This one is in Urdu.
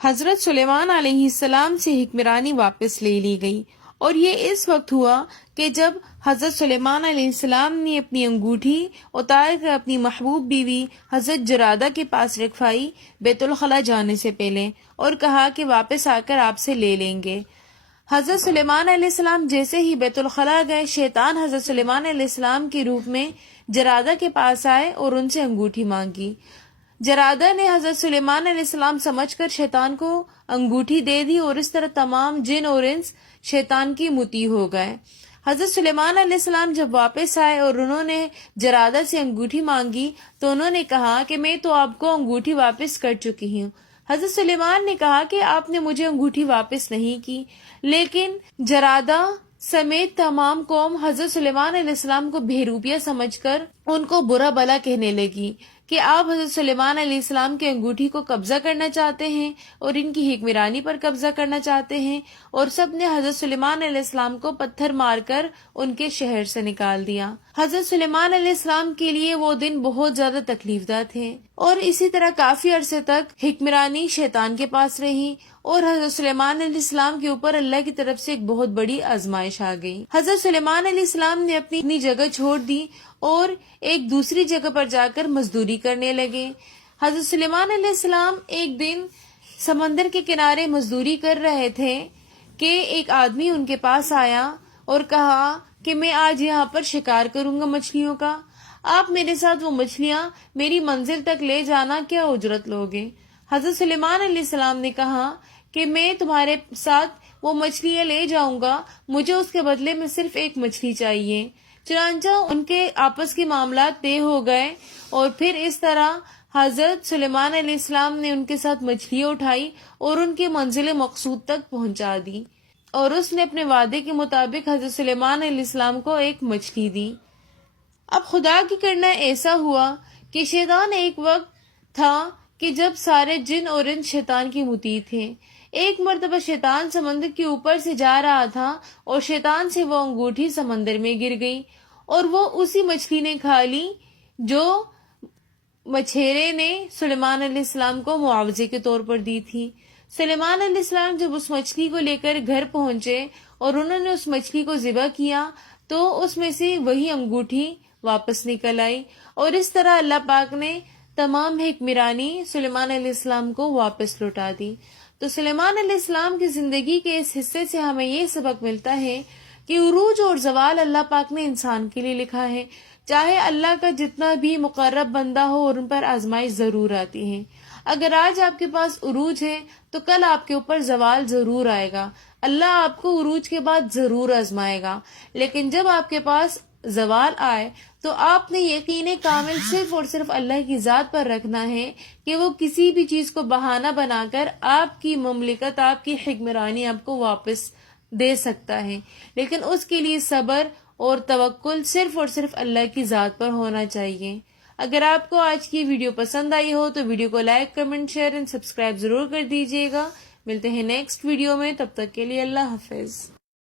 حضرت سلیمان علیہ السلام سے حکمرانی واپس لے لی گئی، اور یہ اس وقت ہوا کہ جب حضرت سلیمان علیہ السلام نے اپنی انگوٹھی اتار کر اپنی محبوب بیوی حضرت جرادہ کے پاس رکھوائی بیت الخلاء جانے سے پہلے، اور کہا کہ واپس آ کر آپ سے لے لیں گے۔ حضرت سلیمان علیہ السلام جیسے ہی بیت الخلاء گئے، شیطان حضرت سلیمان علیہ السلام کے روپ میں جرادہ کے پاس آئے اور ان سے انگوٹھی مانگی۔ جرادہ نے حضرت سلیمان علیہ السلام سمجھ کر شیطان کو انگوٹھی دے دی، اور اس طرح تمام جن اور انس شیطان کی مطیع ہو گئے۔ حضرت سلیمان علیہ السلام جب واپس آئے اور انہوں نے جرادہ سے انگوٹھی مانگی تو انہوں نے کہا کہ میں تو آپ کو انگوٹھی واپس کر چکی ہوں۔ حضرت سلیمان نے کہا کہ آپ نے مجھے انگوٹھی واپس نہیں کی، لیکن جرادہ سمیت تمام قوم حضرت سلیمان علیہ السلام کو بہروپیہ سمجھ کر ان کو برا بلا کہنے لگی کہ آپ حضرت سلیمان علیہ السلام کی انگوٹھی کو قبضہ کرنا چاہتے ہیں اور ان کی حکمرانی پر قبضہ کرنا چاہتے ہیں، اور سب نے حضرت سلیمان علیہ السلام کو پتھر مار کر ان کے شہر سے نکال دیا۔ حضرت سلیمان علیہ السلام کے لیے وہ دن بہت زیادہ تکلیف دہ تھے، اور اسی طرح کافی عرصے تک حکمرانی شیطان کے پاس رہی، اور حضرت سلیمان علیہ السلام کے اوپر اللہ کی طرف سے ایک بہت بڑی آزمائش آ گئی۔ حضرت سلیمان علیہ السلام نے اپنی جگہ چھوڑ دی اور ایک دوسری جگہ پر جا کر مزدوری کرنے لگے۔ حضرت سلیمان علیہ السلام ایک دن سمندر کے کنارے مزدوری کر رہے تھے کہ ایک آدمی ان کے پاس آیا اور کہا کہ میں آج یہاں پر شکار کروں گا مچھلیوں کا، آپ میرے ساتھ وہ مچھلیاں میری منزل تک لے جانا، کیا اجرت لوگے؟ حضرت سلیمان علیہ السلام نے کہا کہ میں تمہارے ساتھ وہ مچھلیاں لے جاؤں گا، مجھے اس کے بدلے میں صرف ایک مچھلی چاہیے۔ چنانچہ ان کے آپس کے معاملات طے ہو گئے، اور پھر اس طرح حضرت سلیمان علیہ السلام نے ان کے ساتھ مچھلیاں اٹھائی اور ان کی منزل مقصود تک پہنچا دی، اور اس نے اپنے وعدے کے مطابق حضرت سلیمان علیہ السلام کو ایک مچھلی دی۔ اب خدا کی کرنا ایسا ہوا کہ شیطان ایک وقت تھا کہ جب سارے جن اور انس شیطان کی مطیع تھے۔ ایک مرتبہ شیطان سمندر کے اوپر سے جا رہا تھا اور شیطان سے وہ انگوٹھی سمندر میں گر گئی، اور وہ اسی مچھلی نے کھا لی جو مچھیرے نے سلیمان علیہ السلام کو معاوضے کے طور پر دی تھی۔ سلیمان علیہ السلام جب اس مچھلی کو لے کر گھر پہنچے اور انہوں نے اس مچھلی کو ذبح کیا تو اس میں سے وہی انگوٹھی واپس نکل آئی، اور اس طرح اللہ پاک نے تمام حکمرانی سلیمان علیہ السلام کو واپس لوٹا دی۔ تو سلیمان علیہ السلام کی زندگی کے اس حصے سے ہمیں یہ سبق ملتا ہے کہ عروج اور زوال اللہ پاک نے انسان کے لیے لکھا ہے، چاہے اللہ کا جتنا بھی مقرب بندہ ہو، اور ان پر آزمائش ضرور آتی ہے۔ اگر آج آپ کے پاس عروج ہے تو کل آپ کے اوپر زوال ضرور آئے گا، اللہ آپ کو عروج کے بعد ضرور آزمائے گا، لیکن جب آپ کے پاس زوال آئے تو آپ نے یقین کامل صرف اور صرف اللہ کی ذات پر رکھنا ہے کہ وہ کسی بھی چیز کو بہانہ بنا کر آپ کی مملکت، آپ کی حکمرانی آپ کو واپس دے سکتا ہے، لیکن اس کے لیے صبر اور توکل صرف اور صرف اللہ کی ذات پر ہونا چاہیے۔ اگر آپ کو آج کی ویڈیو پسند آئی ہو تو ویڈیو کو لائک، کمنٹ، شیئر اور سبسکرائب ضرور کر دیجیے گا۔ ملتے ہیں نیکسٹ ویڈیو میں، تب تک کے لیے اللہ حافظ۔